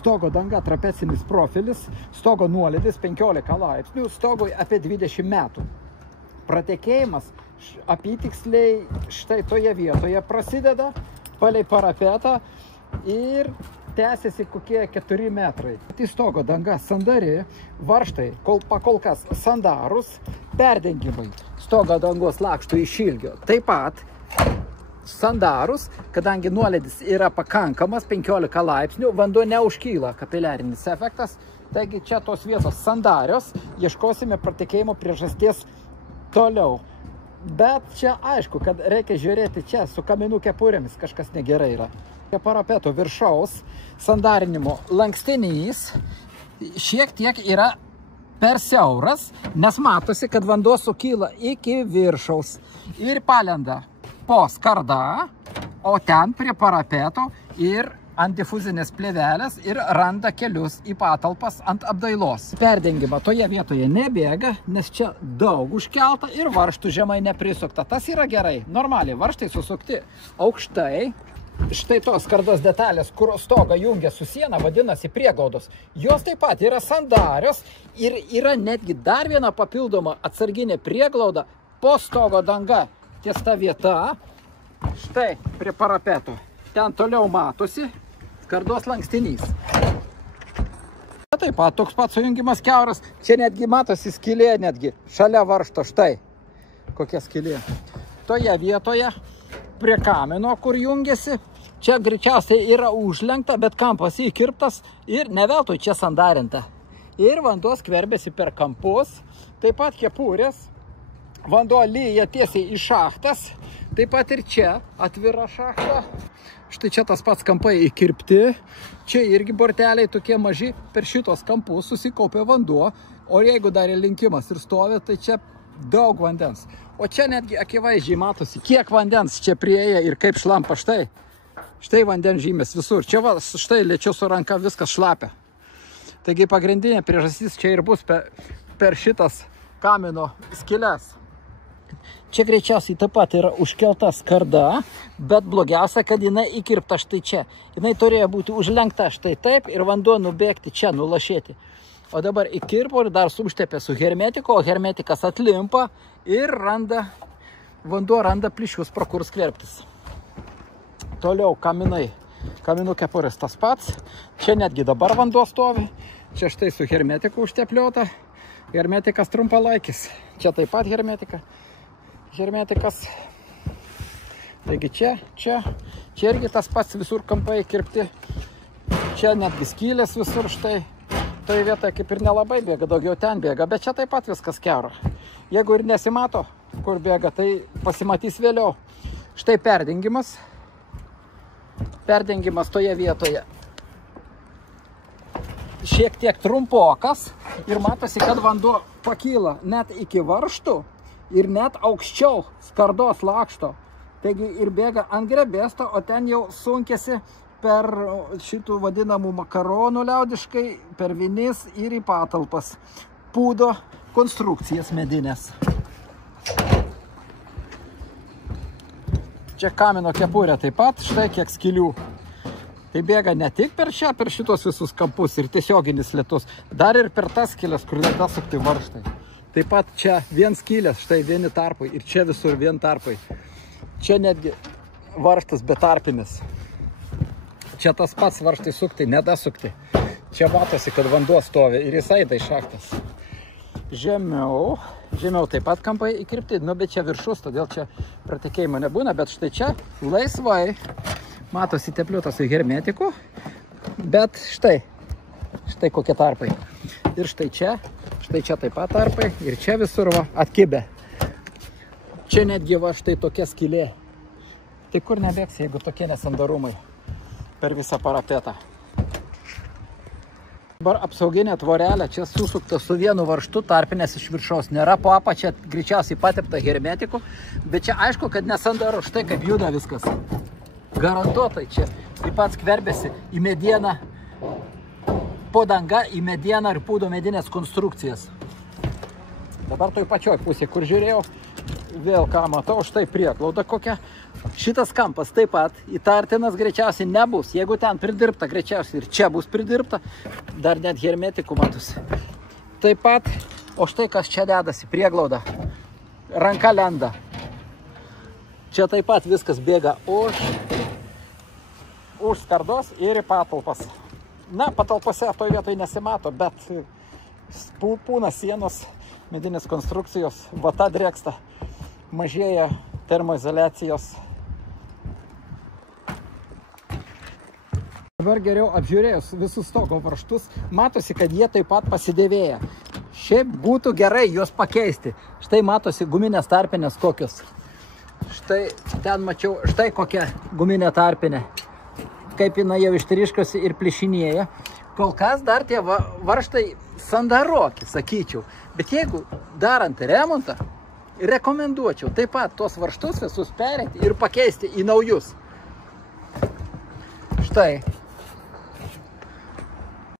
stogo danga trapecinis profilis, stogo nuolydis 15 laipsnių, stogui apie 20 metų. Pratekėjimas apytiksliai štai toje vietoje prasideda, palei parapetą ir tęsiasi kokie 4 metrai. Tai stogo danga sandari, varžtai kol kas sandarus, perdengimai stogo dangos lakštų išilgio. Taip pat sandarus, kadangi nuolydis yra pakankamas 15 laipsnių, vanduo neužkyla, kapiliarinis efektas. Taigi čia tos vietos sandarios, ieškosime pratekėjimo priežasties toliau. Bet čia aišku, kad reikia žiūrėti čia su kaminų kepurėmis, kažkas negerai yra. Parapeto viršaus sandarinimo lankstinys šiek tiek yra per siauras, nes matosi, kad vanduo sukyla iki viršaus ir palenda po skarda, o ten prie parapeto ir ant difuzinės plėvelės ir randa kelius į patalpas ant apdailos. Perdengimą toje vietoje nebėga, nes čia daug užkelta ir varžtų žemai neprisukta. Tas yra gerai. Normaliai varžtai susukti aukštai. Štai tos skardos detalės, kur stogą jungia su siena, vadinasi prieglaudos. Jos taip pat yra sandarios ir yra netgi dar viena papildoma atsarginė prieglauda po stogo danga. Ties ta vieta, štai prie parapeto. Ten toliau matosi skardos lankstinys. Taip pat toks pat sujungimas kiauras. Čia netgi matosi skylė netgi šalia varžto. Štai kokia skylė. Toje vietoje prie kamino, kur jungiasi, čia greičiausiai yra užlenkta, bet kampas įkirptas ir ne veltui čia sandarinta. Ir vanduo skverbėsi per kampus. Taip pat kepurės. Vanduo lyja tiesiai į šachtas. Taip pat ir čia atvira šachta. Štai čia tas pats kampai įkirpti. Čia irgi borteliai tokie maži. Per šitos kampus susikaupė vanduo. O jeigu dar įlinkimas ir stovi, tai čia daug vandens. O čia netgi akivaizdžiai matosi, kiek vandens čia prieėja ir kaip šlampa. Štai vandens žymės visur. Čia va, štai lėčiau su ranka viskas šlapia. Taigi pagrindinė priežastis čia ir bus per šitas kamino skylės. Čia greičiausiai taip pat yra užkelta skarda, bet blogiausia, kad jinai įkirpta štai čia. Jinai turėjo būti užlenkta štai taip ir vanduo nubėgti čia, nulašėti. O dabar įkirpo ir dar sumštepė su hermetiku, o hermetikas atlimpa ir vanduo randa plyšius, pro kur skverbtis. Toliau kaminai. Kaminų kepurės tas pats. Čia netgi dabar vanduo stovi. Čia štai su hermetiku užtepliota. Hermetikas trumpalaikis. Čia taip pat hermetikas. Taigi čia irgi tas pats, visur kampai kirpti. Čia netgi skylės visur štai. Tai vietoje kaip ir nelabai bėga, daugiau ten bėga, bet čia taip pat viskas kiaura. Jeigu ir nesimato, kur bėga, tai pasimatys vėliau. Štai perdengimas. Perdengimas toje vietoje šiek tiek trumpokas ir matosi, kad vanduo pakyla net iki varžtų ir net aukščiau skardos lakšto. Taigi ir bėga ant grebėsto, o ten jau sunkėsi per šitų vadinamų makaronų liaudiškai, per vinis ir į patalpas. Pūdo konstrukcijas medinės. Čia kamino kepurė taip pat, štai kiek skylių. Tai bėga ne tik per čia, per šitos visus kampus ir tiesioginis lietus, dar ir per tas skylės, kur nedasukti varžtai. Taip pat čia vien skylės, štai vieni tarpai ir čia visur vien tarpai. Čia netgi varžtas betarpinis. Čia tas pats varžtai sukti, nedasukti. Čia matosi, kad vanduo stovi ir jis eina į šachtas. Žemiau taip pat kampai įkirpti, bet čia viršus, todėl čia pratekėjimo nebūna, bet štai čia laisvai matosi tepliuota su hermetiku, bet štai kokie tarpai. Ir štai čia taip pat tarpai ir čia visur va atkibę. Čia netgi va štai tokia skylė. Tai kur nebėgs, jeigu tokie nesandarumai per visą parapetą. Dabar apsauginė tvorelė čia susukta su vienu varžtu, tarpinės iš viršaus nėra, po apačia greičiausiai patepta hermetiku, bet čia aišku, kad nesandaru, štai kaip juda viskas. Garantuotai čia taip pat skverbėsi į medieną, po danga į medieną ir pūdo medinės konstrukcijas. Dabar toj pačioj pusė, kur žiūrėjau, vėl ką matau, štai prieglauda kokia, Šitas kampas taip pat įtartinas greičiausiai nebus. Jeigu ten pridirbta, greičiausiai ir čia bus pridirbta. Dar net hermetikų matosi. Taip pat, o štai kas čia dedasi, prieglauda. Ranka lenda. Čia taip pat viskas bėga už skardos ir į patalpas. Na, patalpose toj vietoj nesimato, bet pūna sienos, medinės konstrukcijos, vata drėksta, mažėja termoizoliacijos. Dabar geriau apžiūrėjus visus stogo varžtus, matosi, kad jie taip pat pasidėvėja. Šiaip būtų gerai juos pakeisti. Štai matosi guminės tarpinės kokios. Štai ten mačiau, štai kokia guminė tarpinė. Kaip jinai jau ištriškosi ir plišinėja. Kol kas dar tie varžtai sandaroki, sakyčiau. Bet jeigu darant remontą, rekomenduočiau taip pat tuos varžtus visus perėti ir pakeisti į naujus. Štai.